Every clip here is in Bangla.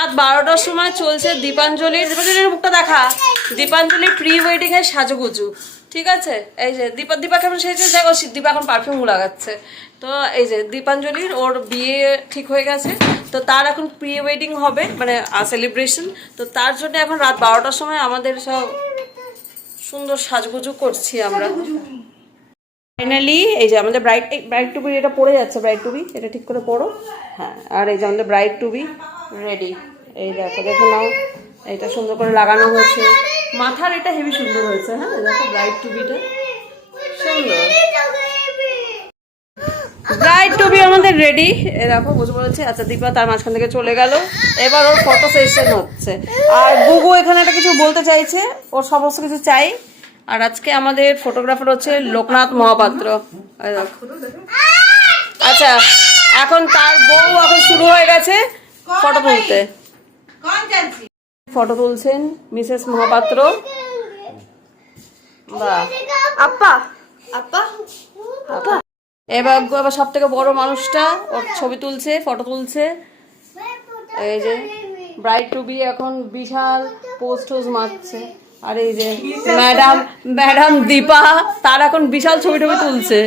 রাত 12টার সময় চলছে দীপাঞ্জলির মুখটা দেখা, দীপাঞ্জলির প্রি ওয়েডিং এর সাজুগুজু। ঠিক আছে, এই যে দীপা কেমন সেজে দেখো, দীপা এখন পারফিউম লাগাচ্ছে। তো এই যে দীপাঞ্জলির ওর বিয়ে ঠিক হয়ে গেছে, তো তার এখন প্রি ওয়েডিং হবে, মানে সেলিব্রেশন। তো তার জন্য এখন রাত 12টার সময় আমাদের সব সুন্দর সাজগুজু করছি আমরা। ফাইনালি এই যে আমাদের ব্রাইড টু বি, এটা পড়ে যাচ্ছে, ব্রাইড টু বি এটা ঠিক করে পড়ো। হ্যাঁ, আর এই যে আমাদের ব্রাইড টু বি রেডি। এই দেখো, দেখে নাও, এটা সুন্দর করে লাগানো হয়েছে, মাথার এটা হেভি সুন্দর হয়েছে। হ্যাঁ দেখো, ব্রাইড টু বিটা সুন্দর। ব্রাইড টু বি আমাদের রেডি। এ দেখো বুঝে বলেছে। আচ্ছা, দীপা তার মাঝখান থেকে চলে গেল, এবার ওর ফটো সেশন হচ্ছে। আর গুগু এখানে একটা কিছু বলতে চাইছে, ওর সমস্ত কিছু চাই। আর আজকে আমাদের ফটোগ্রাফার হচ্ছে লোকনাথ মহাপাত্র। আচ্ছা, এখন তার বউ এখন শুরু হয়ে গেছে ফটো তুলতে। ফটো তুলছেন মিসেস মহাপাত্র। বাহ, আপা আপা আপা। এবার সব থেকে বড় মানুষটা ওর ছবি তুলছে, ফটো তুলছে। এই যে ব্রাইড টু বি এখন বিশাল পোস্ট মারছে। আর এই যে ম্যাডাম দীপা, তার এখন বিশাল ছবি তুলছে।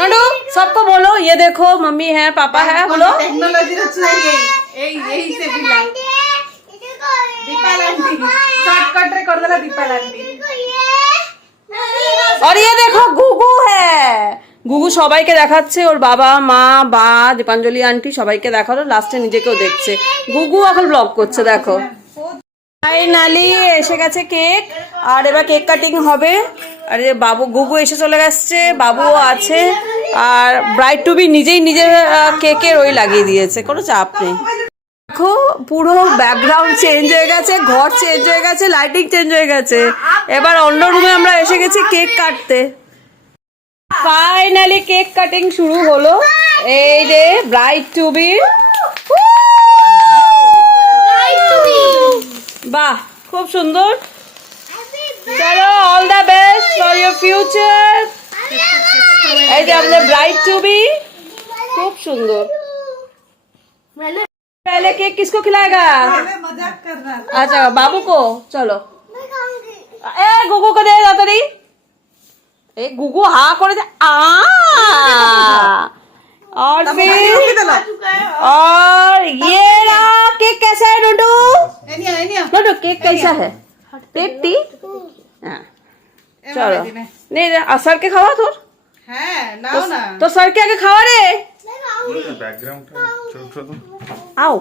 नडू सबको बोलो, ये देखो मम्मी है पापा है, बोलो। टेक्नोलॉजी और ये देखो गुगु है, গুগু সবাইকে দেখাচ্ছে, ওর বাবা মা বা দীপাঞ্জলি আন্টি সবাইকে দেখালো, লাস্টে নিজেকেও দেখছে। গুগু এখন ব্লগ করছে, দেখো। ফাইনালি এসে গেছে কেক, আর এবার কেক কাটিং হবে। আরে বাবু গুগু এসে চলে গেছে, বাবুও আছে। আর ব্রাইড টু বি নিজেই নিজের কেকের ওই লাগিয়ে দিয়েছে, কোনো চাপ নেই। দেখো পুরো ব্যাকগ্রাউন্ড চেঞ্জ হয়ে গেছে, ঘর চেঞ্জ হয়ে গেছে, লাইটিং চেঞ্জ হয়ে গেছে। এবার অন্য রুমে আমরা এসে গেছি কেক কাটতে। ফাইনালি কেক কাটিং শুরু হলো। এই যে ব্রাইড টু বি, বাহ খুব সুন্দর। চলো, all the best for your future. এই যে আমাদের ব্রাইড टू बी, खूब सुंदर। पहले केक किसको खिलाएगा? मजाक कर रहा था। अच्छा बाबू को, चलो। ए गुगु को दे दातरी। ए गुगु हाँ करे दे। और फिर और ये रहा केक। कैसा है नोडू? नोडू केक कैसा है? टेस्टी। हाँ चलो, नहीं सर के खावा तो तो सर के आगे खावा रे। आओ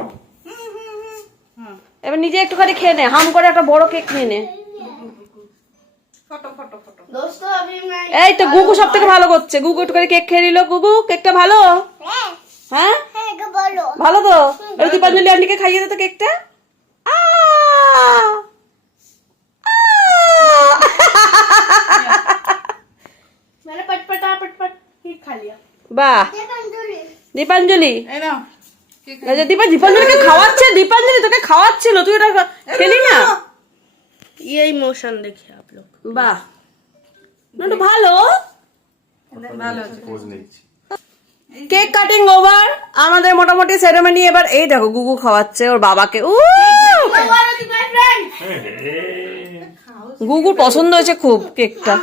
এবার নিজে একটুখানি খেয়ে নে, হাম করে একটা বড় কেক নিয়ে নে। এই তো গুগু সব থেকে ভালো করছে, গুগু একটুখানি কেক খেয়ে নিল। গুগু কেকটা ভালো? হ্যাঁ ভালো তো। এবার দীপাঞ্জলি আন্টিকে খাইয়ে দে তো কেকটা। বাহ দীপাঞ্জলি, দীপাঞ্জলিকে খাওয়াচ্ছে, দীপাঞ্জলি তোকে খাওয়াচ্ছিল, তুই এটা খেলি না। ये इमोशन देखिए आप लोग। বাহ নটু ভালো। কেক কাটিং ওভার, আমাদের মোটামুটি সেরেমনি। এবার এই দেখো গুগু খাওয়াচ্ছে ওর বাবাকে। গুগুর পছন্দ হয়েছে খুব কেকটা।